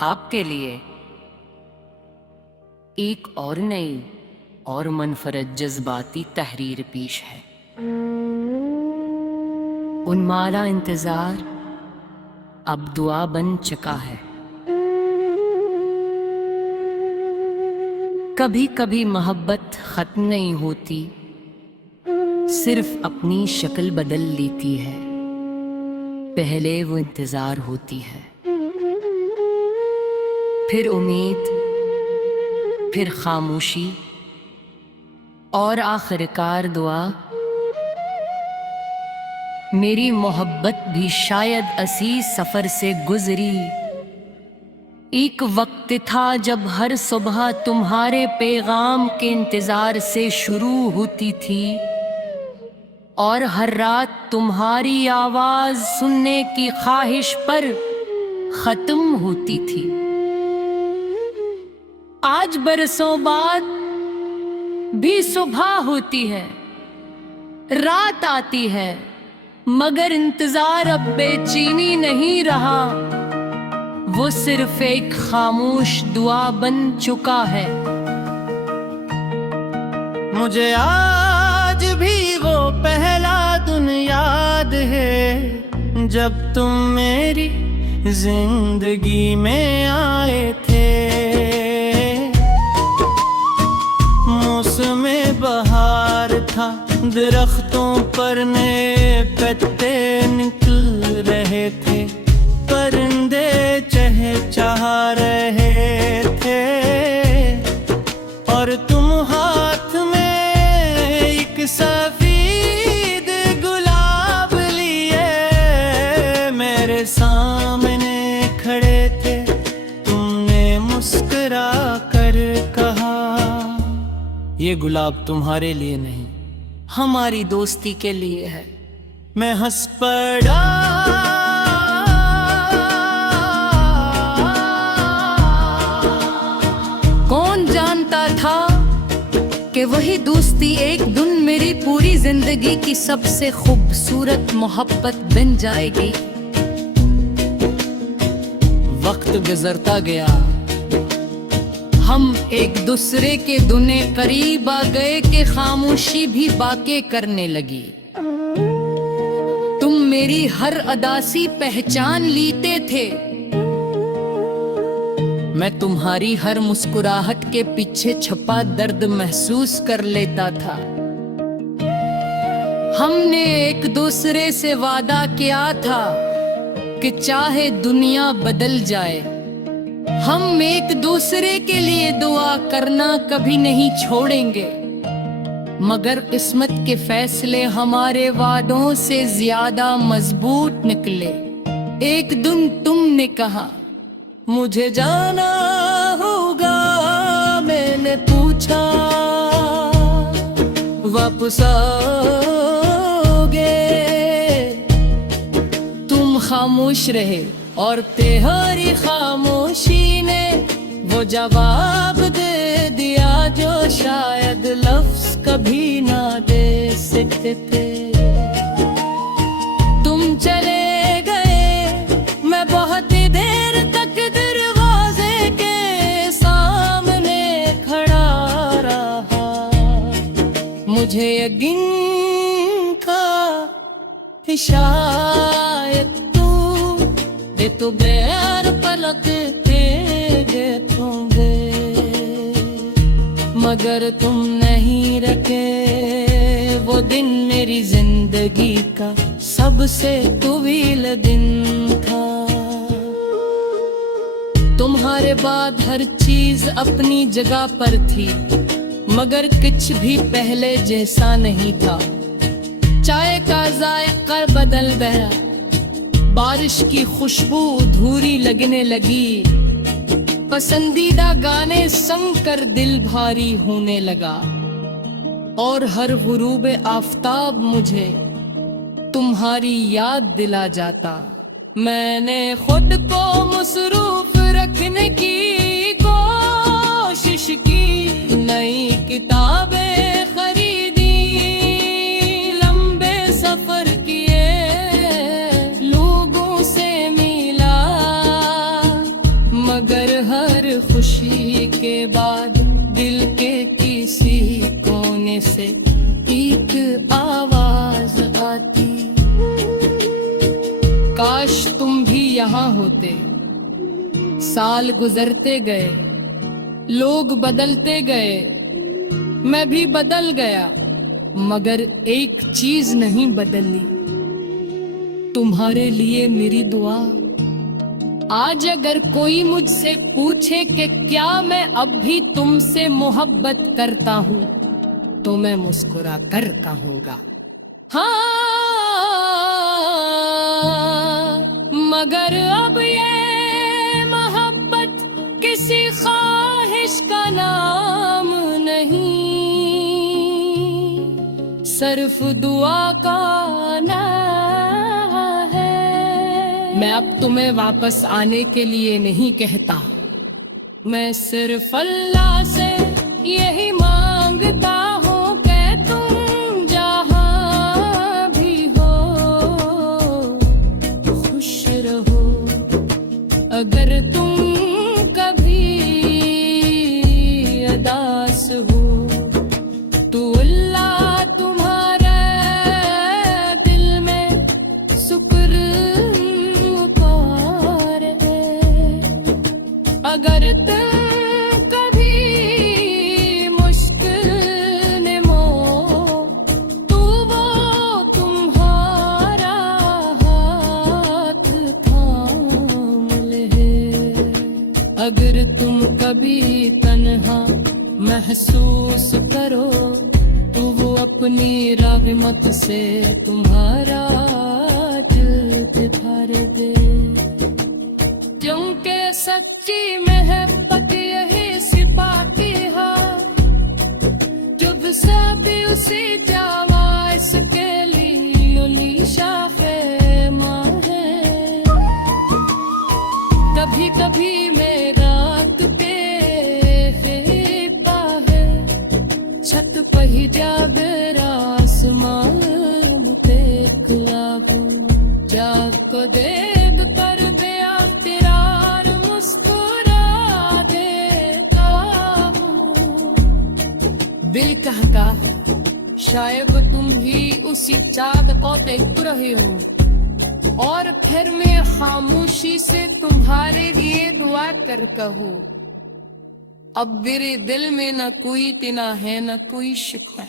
आपके लिए एक और नई और मनफरद जज्बाती तहरीर पेश है। उन्मादा इंतजार अब दुआ बन चुका है। कभी कभी मोहब्बत खत्म नहीं होती, सिर्फ अपनी शक्ल बदल लेती है। पहले वो इंतजार होती है, फिर उम्मीद, फिर खामोशी और आखिरकार दुआ। मेरी मोहब्बत भी शायद इसी सफर से गुजरी। एक वक्त था जब हर सुबह तुम्हारे पैगाम के इंतजार से शुरू होती थी और हर रात तुम्हारी आवाज सुनने की ख्वाहिश पर खत्म होती थी। आज बरसों बाद भी सुबह होती है, रात आती है, मगर इंतजार अब बेचैनी नहीं रहा। वो सिर्फ एक खामोश दुआ बन चुका है। मुझे आज भी वो पहला दिन याद है जब तुम मेरी जिंदगी में आए थे। मौसमे बहार था, दरख्तों पर नए पत्ते निकल रहे थे, परिंदे चहचहा रहे थे और तुम हाथ में एक सफेद गुलाब लिए मेरे सामने खड़े थे। तुमने मुस्कुरा कर कहा, ये गुलाब तुम्हारे लिए नहीं, हमारी दोस्ती के लिए है। मैं हंस पड़ा, कौन जानता था कि वही दोस्ती एक दिन मेरी पूरी जिंदगी की सबसे खूबसूरत मोहब्बत बन जाएगी। वक्त गुजरता गया, हम एक दूसरे के दुने करीब आ गए कि खामोशी भी बातें करने लगी। तुम मेरी हर अदासी पहचान लेते थे, मैं तुम्हारी हर मुस्कुराहट के पीछे छुपा दर्द महसूस कर लेता था। हमने एक दूसरे से वादा किया था कि चाहे दुनिया बदल जाए, हम एक दूसरे के लिए दुआ करना कभी नहीं छोड़ेंगे। मगर किस्मत के फैसले हमारे वादों से ज्यादा मजबूत निकले। एक दिन तुमने कहा, मुझे जाना होगा। मैंने पूछा, वापस आओगे? तुम खामोश रहे और तुम्हारी खामोशी ने वो जवाब दे दिया जो शायद लफ्ज कभी ना दे सकते थे। तुम चले गए, मैं बहुत ही देर तक दरवाजे के सामने खड़ा रहा। मुझे यकीन था शायद तो गैर पलक देखोगे, मगर तुम नहीं रखे वो दिन मेरी जिंदगी का सबसे तवील दिन था। तुम्हारे बाद हर चीज अपनी जगह पर थी, मगर कुछ भी पहले जैसा नहीं था। चाय का जायका बदल गया, बारिश की खुशबू अधूरी लगने लगी, पसंदीदा गाने संग कर दिल भारी होने लगा और हर गुरूब आफताब मुझे तुम्हारी याद दिला जाता। मैंने खुद को मसरूफ रखने की कोशिश की, नई किताबें खरीदी, लंबे सफर किए, लोगों से मिला, मगर यहाँ होते। साल गुजरते गए, लोग बदलते गए, मैं भी बदल गया, मगर एक चीज नहीं बदली, तुम्हारे लिए मेरी दुआ। आज अगर कोई मुझसे पूछे कि क्या मैं अब भी तुमसे मोहब्बत करता हूँ, तो मैं मुस्कुरा कर कहूँगा हाँ, मगर अब ये मोहब्बत किसी ख्वाहिश का नाम नहीं, सिर्फ दुआ का नाम है। मैं अब तुम्हें वापस आने के लिए नहीं कहता, मैं सिर्फ अल्लाह से यही मांगता हूँ कि तुम जहाँ भी हो खुश रहो। अगर तुम कभी उदास हो तो अल्लाह तुम्हारे दिल में शुक्र करे। अगर तुम कभी मुश्किल में हो तो वो तुम्हारा हाथ थाम ले। अगर तुम कभी तन्हा महसूस करो तो वो अपनी रागमत से तुम्हारा दिल दिखार दे। क्योंकि सच्ची मोहब्बत यही सिपाती है, जब सभी उसे जावा इसके लिए शाफे माँ है। कभी कभी मैं रात पे खेपा है, छत पर ही जागर आसमान देख आबू, जाग को देख कर बेअख्तियार मुस्कुरा देता हूँ। दिल कहता शायद तुम भी उसी चाँद को देख रहे हो, और फिर मैं खामोशी से तुम्हारे लिए दुआ कर कहूँ। अब मेरे दिल में न कोई तना है न कोई शिकवा।